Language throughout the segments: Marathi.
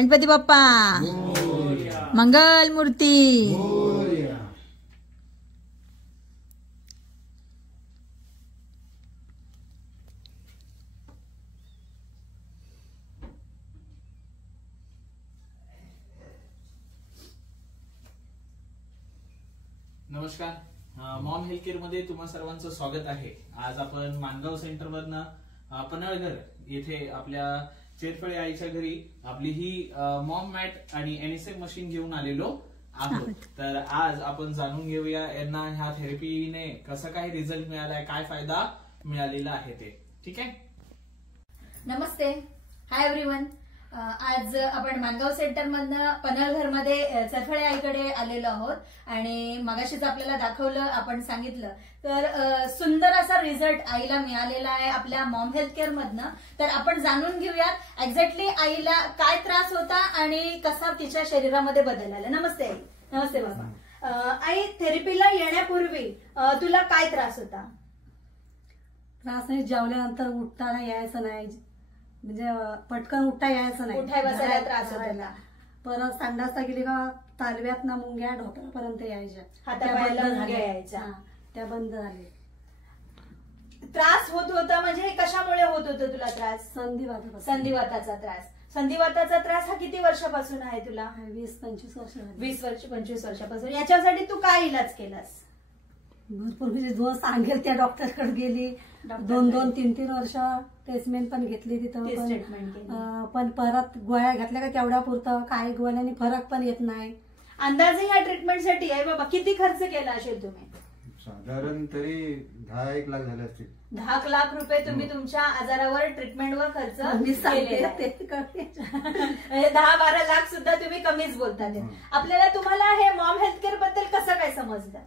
गणपती बाप्पा मंगल मूर्ती। नमस्कार, मॉम हेल्थ केअर मध्ये तुम्हा सर्वांचं स्वागत आहे। आज आपण मानगाव सेंटर मधनं पनळघर येथे आपल्या चेरफळे आईच्या घरी आपली ही मॉम मॅट आणि एनएसएफ मशीन घेऊन आलेलो आहोत। तर आज आपण जाणून घेऊया यांना ह्या थेरपीने कसा काय रिझल्ट मिळालाय, काय फायदा मिळालेला आहे ते। ठीक आहे, नमस्ते, हाय एव्हरीवन। आज आपण मानगाव सेंटर मधनं पनळघर मध्ये चरफळे आईकडे आलेलो आहोत आणि मगाशीच आपल्याला दाखवलं, आपण सांगितलं तर सुंदर असा रिझल्ट आईला मिळालेला आहे आपल्या मॉम हेल्थ केअर मधनं। तर आपण जाणून घेऊयात एक्झॅक्टली आईला काय त्रास होता आणि कसा तिच्या शरीरामध्ये बदल आला। नमस्ते आई। नमस्ते बाबा। आई, थेरपीला येण्यापूर्वी तुला काय त्रास होता? त्रास नाही, जेवल्यानंतर उठताना यायचं नाही, म्हणजे पटकन उठता यायचं नाही, उठाय बसायला त्रास होता। परत संडासला गेली का तालव्यात ना मुंग्या ढोकळापर्यंत यायच्या, हातापायाला मुंग्या यायच्या, त्या बंद झाले। त्रास होत होता म्हणजे कशामुळे होत होतं तुला त्रास? संधिवाताचा त्रास। संधिवाताचा त्रास हा किती वर्षापासून आहे तुला? 20-25 वर्ष। 20-25 वर्षापासून। याच्यासाठी तू काय इलाज केलास? भरपूर, म्हणजे जो सांगेल त्या डॉक्टरकडे गेली, 2-3 वर्ष ट्रीटमेंट पण घेतली तिथं, पण परत गोळ्या घेतल्या का तेवढ्या पुरतं, काही गोळ्यांनी फरक पण येत नाही। अंदाजे या ट्रीटमेंटसाठी आहे बाबा किती खर्च केला असेल तुम्ही? साधारण तरी 10-1 लाख झाले असतील। 10 लाख रुपये तुम्ही तुमच्या आजारावर ट्रीटमेंटवर खर्च केले। 10-12 लाख सुद्धा तुम्ही कमीच बोलतात। आपल्याला तुम्हाला हे मॉम हेल्थ केअर बद्दल कसं काय समजलं?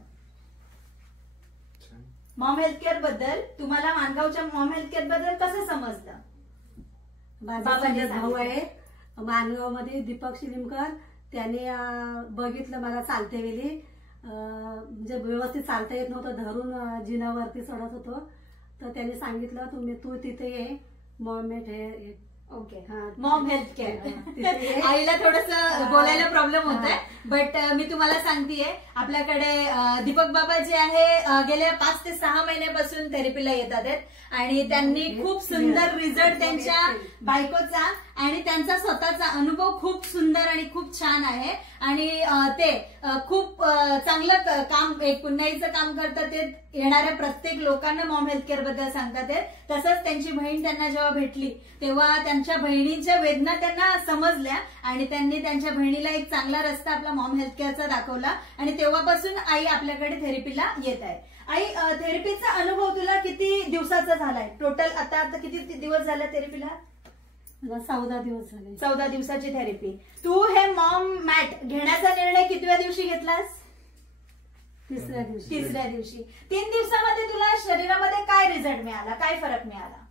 मॉम हेल्थ केअर बद्दल तुम्हाला मानगावच्या मॉम हेल्थ केअर बद्दल कसं समजलं? माझा भाऊ आहे मानगाव मध्ये, दीपक शिलीमकर, त्याने बघितलं मला चालते वेळी, म्हणजे व्यवस्थित चालता येत नव्हतं, धरून जिनावरती चढत होतो, तर त्याने सांगितलं तू तिथे ये, मॉम हे ओके, मॉम हेल्थ केअर। आईला थोडस बोलायला प्रॉब्लेम होत आहे, बट मी तुम्हाला सांगतेय, आपल्याकडे दीपक बाबा जे आहे गेल्या 5 ते 6 महिन्यापासून थेरपीला येतात आणि त्यांनी खूप सुंदर रिझल्ट त्यांच्या बायकोचा आणि त्यांचा स्वतःचा अनुभव खूप सुंदर आणि खूप छान आहे आणि ते खूप चांगलं काम, एक पुन्हाईचं काम करतात। ते येणाऱ्या प्रत्येक लोकांना मॉम हेल्थ केअर बद्दल सांगतात। तसंच त्यांची बहीण त्यांना जेव्हा भेटली तेव्हा त्यांच्या बहिणीच्या वेदना त्यांना समजल्या आणि त्यांनी त्यांच्या बहिणीला एक चांगला रस्ता आपला मॉम हेल्थ केअरचा दाखवला आणि तेव्हापासून आई आपल्याकडे थेरपीला येत आहे। आई, थेरपीचा अनुभव तुला किती दिवसाचा झालाय टोटल? आता किती दिवस झाला थेरपीला? 14 दिवस झाले। 14 दिवसाची थेरपी। तू हे मॉम मॅट घेण्याचा निर्णय कितव्या दिवशी घेतलास? तिसऱ्या दिवशी। 3 दिवसामध्ये तुला शरीरामध्ये काय रिझल्ट मिळाला, काय फरक मिळाला?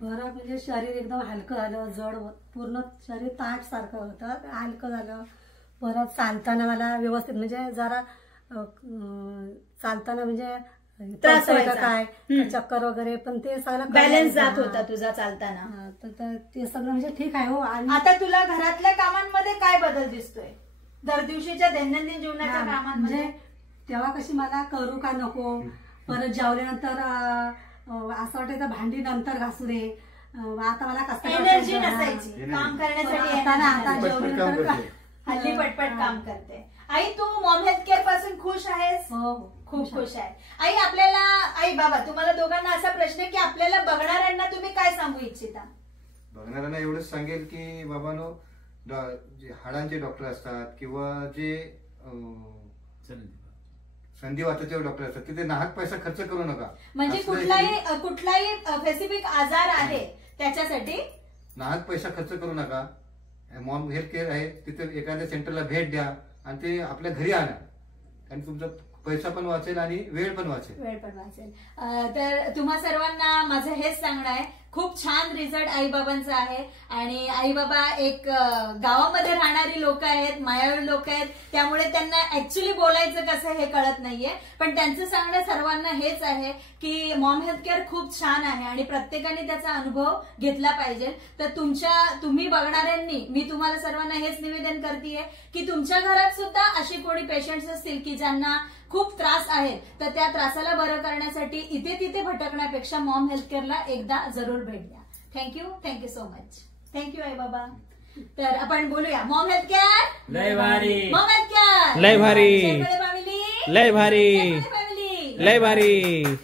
फरक म्हणजे शरीर एकदम हलकं झालं, जड, पूर्ण शरीर ताट सारखं होतं, हलकं झालं। परत चालताना मला व्यवस्थित, म्हणजे जरा चालताना म्हणजे त्रास व्हायचा काय, चक्कर वगैरे, पण ते सगळं बॅलन्स जात होता तुझा चालताना, तर ते सगळं म्हणजे ठीक आहे हो। आणि आता तुला घरातल्या कामांमध्ये काय बदल दिसतोय दर दिवशीच्या दैनंदिन जीवनाच्या कामांमध्ये? म्हणजे तेव्हा कशी मला करू का नको, परत जेवल्यानंतर असं वाटायचं भांडी नंतर घासू दे, आता मला कसं एनर्जी नसायची काम करण्यासाठी। आता जेवल्यानंतर हल्ली पटपट काम करते। आई, तू मॉम हेल्थ केअर पासून खुश आहेस? हो, खूप खुश आहे। आई, आपल्याला, आई बाबा, तुम्हाला दोघांना असा प्रश्न आहे की आपल्याला बघणाऱ्यांना तुम्ही काय सांगू इच्छिता? बघणाऱ्यांना एवढंच सांगेल की बाबांनो, जे हाडांचे डॉक्टर असतात किंवा जे संधिवाताचे डॉक्टर असतात तिथे नाहक पैसा खर्च करू नका। म्हणजे कुठलाही स्पेसिफिक आजार आहे त्याच्यासाठी नाहक पैसा खर्च करू नका। मॉम हेल्थ केअर आहे तिथे एखाद्या सेंटरला भेट द्या आणि ते आपल्या घरी आणा, आणि तुमचा पैसा पण वाचेल आणि वेळ पण वाचेल। तर तुम्हा सर्वांना माझं हेच सांगणं आहे, खूप छान रिझल्ट आईबाबांचा आहे. आणि आईबाबा एक गावामध्ये राहणारी लोक आहेत, मायाळू लोक आहेत, त्यामुळे त्यांना ऍक्च्युली बोलायचं कसं हे कळत नाहीये. पण त्यांचं सांगणं सर्वांना हेच आहे की मॉम हेल्थ केअर खूप छान आहे आणि प्रत्येकाने त्याचा अनुभव घेतला पाहिजे. तर तुम्ही बघणाऱ्यांनी मी तुम्हाला सर्वांना हेच निवेदन करतेय की तुमच्या घरात सुद्धा असे कोणी पेशंट्स असतील की ज्यांना खूप त्रास आहेत, तर त्या त्रासाला बरं करण्यासाठी इथे तिथे भटकण्यापेक्षा मॉम हेल्थ केअरला एकदा जरूर भेट द्या. Thank you so much. थँक्यू आई बाबा. तर आपण बोलूया मॉम हेल्थ केअर लय भारी, मॉम हेल्थ केअर लय भारी, फॅमिली लय भारी, फॅमिली लय भारी.